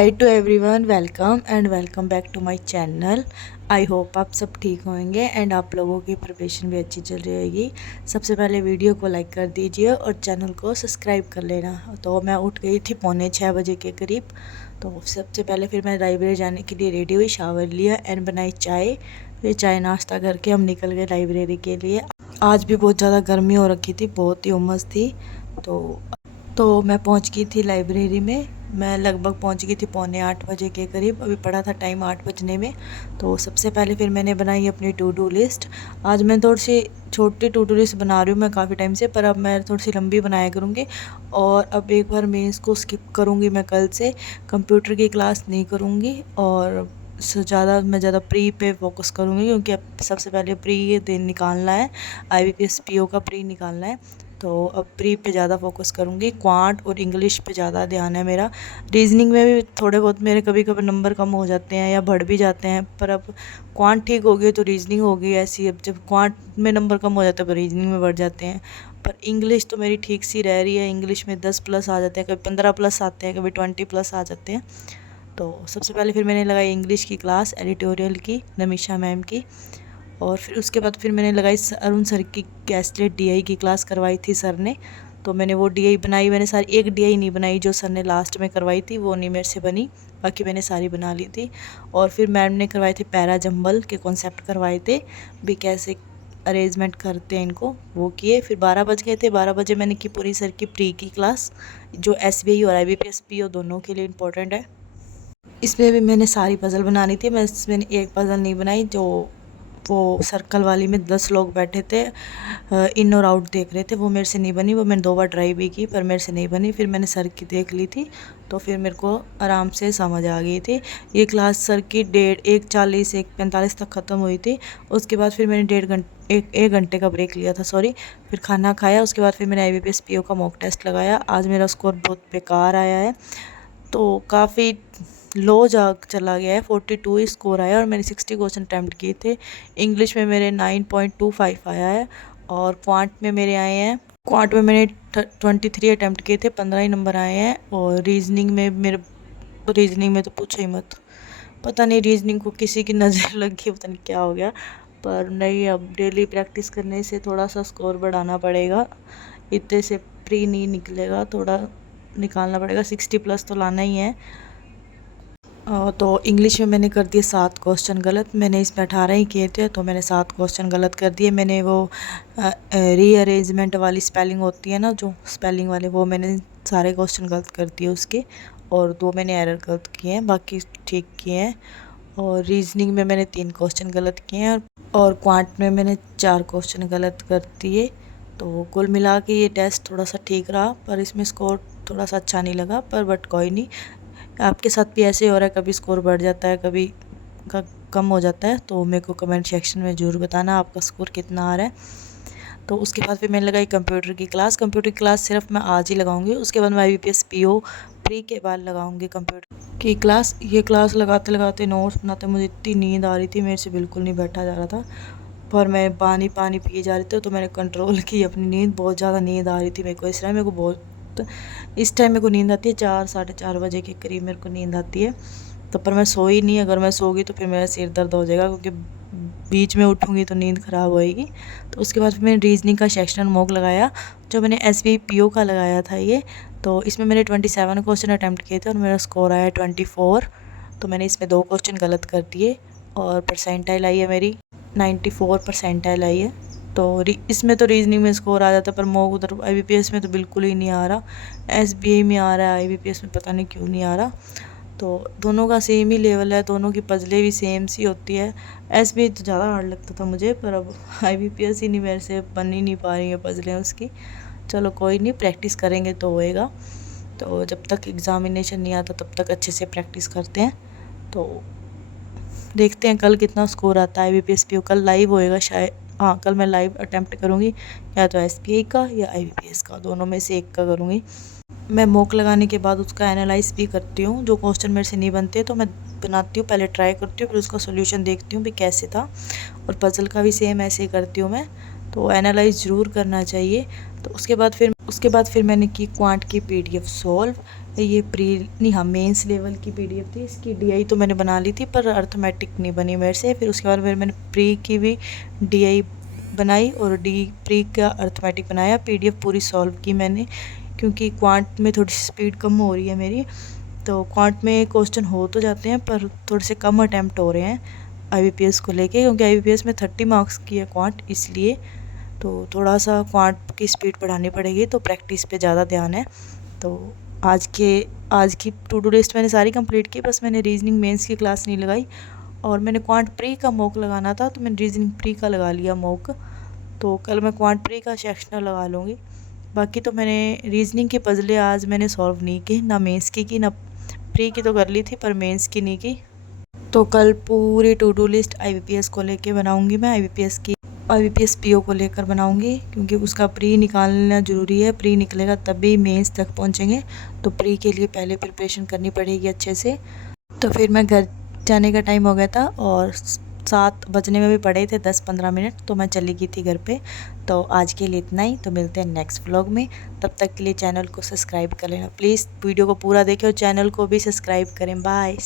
Hi to everyone, welcome back to my channel. I hope आप सब ठीक होंगे एंड आप लोगों की प्रिपरेशन भी अच्छी चल रही होगी। सबसे पहले वीडियो को लाइक कर दीजिए और चैनल को सब्सक्राइब कर लेना। तो मैं उठ गई थी 5:45 के करीब। तो सबसे पहले फिर मैं लाइब्रेरी जाने के लिए रेडी हुई, शावर लिया एंड बनाई चाय। फिर चाय नाश्ता करके हम निकल गए लाइब्रेरी के लिए। आज भी बहुत ज़्यादा गर्मी हो रखी थी, बहुत ही उमस थी। तो मैं पहुंच गई थी लाइब्रेरी में। मैं लगभग पहुंच गई थी 7:45 के करीब। अभी पड़ा था टाइम 8 बजने में। तो सबसे पहले फिर मैंने बनाई अपनी टू डू लिस्ट। आज मैं थोड़ी सी छोटी टू डू लिस्ट बना रही हूँ मैं काफ़ी टाइम से, पर अब मैं थोड़ी सी लंबी बनाया करूँगी। और अब एक बार मैं इसको स्किप करूँगी। मैं कल से कंप्यूटर की क्लास नहीं करूँगी और ज़्यादा प्री पे फोकस करूँगी, क्योंकि अब सबसे पहले प्री दिन निकालना है। IBPS PO का प्री निकालना है। तो अब प्री पे ज़्यादा फोकस करूँगी। क्वांट और इंग्लिश पे ज़्यादा ध्यान है मेरा। रीजनिंग में भी थोड़े बहुत मेरे कभी कभी नंबर कम हो जाते हैं या बढ़ भी जाते हैं, पर अब क्वांट ठीक हो गई तो रीजनिंग हो गई ऐसी। अब जब क्वांट में नंबर कम हो जाते हैं तो रीजनिंग में बढ़ जाते हैं। पर इंग्लिश तो मेरी ठीक सी रह रही है। इंग्लिश में 10 प्लस आ जाते हैं, कभी 15 प्लस आते हैं, कभी 20 प्लस आ जाते हैं। तो सबसे पहले फिर मैंने लगाई इंग्लिश की क्लास, एडिटोरियल की, नमीशा मैम की। और फिर उसके बाद फिर मैंने लगाई अरुण सर की गैस्ट्रेट DI की क्लास करवाई थी सर ने। तो मैंने वो DI बनाई। मैंने सारी एक DI नहीं बनाई, जो सर ने लास्ट में करवाई थी वो नहीं मेरे से बनी, बाकी मैंने सारी बना ली थी। और फिर मैम ने करवाए थे पैरा जंबल के कॉन्सेप्ट करवाए थे भी, कैसे अरेंजमेंट करते हैं इनको, वो किए। फिर 12 बज गए थे। 12 बजे मैंने की पूरी सर की प्री की क्लास, जो SBI और IBPS PO दोनों के लिए इम्पोर्टेंट है। इसमें भी मैंने सारी पज़ल बनानी थी। मैंने एक पज़ल नहीं बनाई, जो वो सर्कल वाली में 10 लोग बैठे थे, इन और आउट देख रहे थे, वो मेरे से नहीं बनी। वो मैंने 2 बार ट्राई भी की पर मेरे से नहीं बनी। फिर मैंने सर की देख ली थी तो फिर मेरे को आराम से समझ आ गई थी। ये क्लास सर की 1:40 1:45 तक ख़त्म हुई थी। उसके बाद फिर मैंने 1 घंटे का ब्रेक लिया था, सॉरी। फिर खाना खाया। उसके बाद फिर मैंने IBPS PO का मॉक टेस्ट लगाया। आज मेरा स्कोर बहुत बेकार आया है, तो काफ़ी लो जा चला गया है। 42 ही स्कोर आया और मैंने 60 क्वेश्चन अटैम्प्ट किए थे। इंग्लिश में मेरे 9.25 आया है। और क्वांट में मेरे आए हैं, क्वांट में मैंने 23 अटैम्प्ट किए थे, 15 ही नंबर आए हैं। और रीजनिंग में तो पूछो ही मत। पता नहीं रीजनिंग को किसी की नज़र लग गई, पता नहीं क्या हो गया। पर नहीं, अब डेली प्रैक्टिस करने से थोड़ा सा स्कोर बढ़ाना पड़ेगा। इतने से प्री नहीं निकलेगा, थोड़ा निकालना पड़ेगा। 60 प्लस तो लाना ही है। तो इंग्लिश में मैंने कर दिए 7 क्वेश्चन गलत। मैंने इसमें 18 ही किए थे, तो मैंने 7 क्वेश्चन गलत कर दिए। मैंने वो रीअरेंजमेंट वाली स्पेलिंग होती है ना, जो स्पेलिंग वाले, वो मैंने सारे क्वेश्चन गलत कर दिए उसके। और 2 मैंने एरर गलत किए हैं, बाकी ठीक किए हैं। और रीजनिंग में मैंने 3 क्वेश्चन गलत किए हैं और क्वांट में मैंने 4 क्वेश्चन गलत कर दिए। तो कुल मिला के ये टेस्ट थोड़ा सा ठीक रहा, पर इसमें स्कोर थोड़ा सा अच्छा नहीं लगा। पर बट कोई नहीं, आपके साथ भी ऐसे हो रहा है, कभी स्कोर बढ़ जाता है, कभी कम हो जाता है। तो मेरे को कमेंट सेक्शन में ज़रूर बताना आपका स्कोर कितना आ रहा है। तो उसके बाद फिर मैंने लगाई कंप्यूटर की क्लास। कंप्यूटर की क्लास सिर्फ मैं आज ही लगाऊंगी, उसके बाद मैं IBPS PO प्री के बाद लगाऊंगी कंप्यूटर की क्लास। ये क्लास लगाते लगाते नोट्स बनाते मुझे इतनी नींद आ रही थी, मेरे से बिल्कुल नहीं बैठा जा रहा था। पर मैं पानी पानी पिए जा रही थी, तो मैंने कंट्रोल की अपनी नींद। बहुत ज़्यादा नींद आ रही थी मेरे को इस टाइम मेरे को नींद आती है 4 साढ़े 4 बजे के करीब मेरे को नींद आती है। तो पर मैं सोई नहीं। अगर मैं सो गई तो फिर मेरा सिर दर्द हो जाएगा, क्योंकि बीच में उठूँगी तो नींद ख़राब होएगी। तो उसके बाद फिर मैंने रीजनिंग का सेक्शनल मॉक लगाया, जो मैंने SBI PO का लगाया था ये। तो इसमें मैंने 27 क्वेश्चन अटैम्प्ट किए थे और मेरा स्कोर आया 24। तो मैंने इसमें 2 क्वेश्चन गलत कर दिए और परसेंटाइल आई है मेरी 94 परसेंटाइल आई है। तो इसमें तो रीजनिंग में स्कोर आ जाता है, पर मॉक उधर IBPS में तो बिल्कुल ही नहीं आ रहा। SBI में आ रहा है, IBPS में पता नहीं क्यों नहीं आ रहा। तो दोनों का सेम ही लेवल है, दोनों की पजलें भी सेम सी होती है। SBI तो ज़्यादा हार्ड लगता था मुझे, पर अब IBPS ही नहीं, मेरे से बन ही नहीं पा रही है पजलें उसकी। चलो कोई नहीं, प्रैक्टिस करेंगे तो होएगा। तो जब तक एग्ज़ामिनेशन नहीं आता तब तक अच्छे से प्रैक्टिस करते हैं। तो देखते हैं कल कितना स्कोर आता है IBPS PO। कल लाइव होएगा शायद, हाँ कल मैं लाइव अटैम्प्ट करूँगी, या तो SBI का या IBPS का, दोनों में से एक का करूँगी। मैं मॉक लगाने के बाद उसका एनालाइज भी करती हूँ। जो क्वेश्चन मेरे से नहीं बनते तो मैं बनाती हूँ, पहले ट्राई करती हूँ, फिर उसका सोल्यूशन देखती हूँ भी कैसे था। और पज़ल का भी सेम ऐसे ही करती हूँ मैं। तो एनालाइज ज़रूर करना चाहिए, तो उसके बाद फिर मैंने की क्वांट की पीडीएफ सॉल्व। ये मेंस लेवल की पीडीएफ थी। इसकी डीआई तो मैंने बना ली थी पर अर्थमेटिक नहीं बनी मेरे से। फिर उसके बाद फिर मैंने प्री की भी डीआई बनाई और प्री का अर्थमेटिक बनाया। पीडीएफ पूरी सॉल्व की मैंने, क्योंकि क्वांट में थोड़ी सी स्पीड कम हो रही है मेरी। तो क्वांट में क्वेश्चन हो तो जाते हैं पर थोड़े से कम अटैम्प्ट हो रहे हैं आईबीपीएस को लेके, क्योंकि आईबीपीएस में 30 मार्क्स की है क्वांट, इसलिए तो थोड़ा सा क्वांट की स्पीड बढ़ानी पड़ेगी। तो प्रैक्टिस पे ज़्यादा ध्यान है। तो आज की टू डू लिस्ट मैंने सारी कंप्लीट की, बस मैंने रीजनिंग मेंस की क्लास नहीं लगाई। और मैंने क्वांट प्री का मॉक लगाना था तो मैंने रीजनिंग प्री का लगा लिया मॉक। तो कल मैं क्वांट प्री का सेक्शनल लगा लूँगी। बाकी तो मैंने रीजनिंग की पजलें आज मैंने सॉल्व नहीं की, ना मेंस की ना प्री की तो कर ली थी पर मेंस की नहीं की। तो कल पूरी टू डू लिस्ट आईबीपीएस को लेके बनाऊंगी मैं। आईबीपीएस पीओ को लेकर बनाऊंगी, क्योंकि उसका प्री निकालना ज़रूरी है। प्री निकलेगा तभी मेंस तक पहुंचेंगे। तो प्री के लिए पहले प्रिपरेशन करनी पड़ेगी अच्छे से। तो फिर मैं घर जाने का टाइम हो गया था और 7 बजने में भी पड़े थे 10-15 मिनट, तो मैं चली गई थी घर पे। तो आज के लिए इतना ही। तो मिलते हैं नेक्स्ट व्लॉग में। तब तक के लिए चैनल को सब्सक्राइब कर लेना प्लीज़। वीडियो को पूरा देखें और चैनल को भी सब्सक्राइब करें। बाय।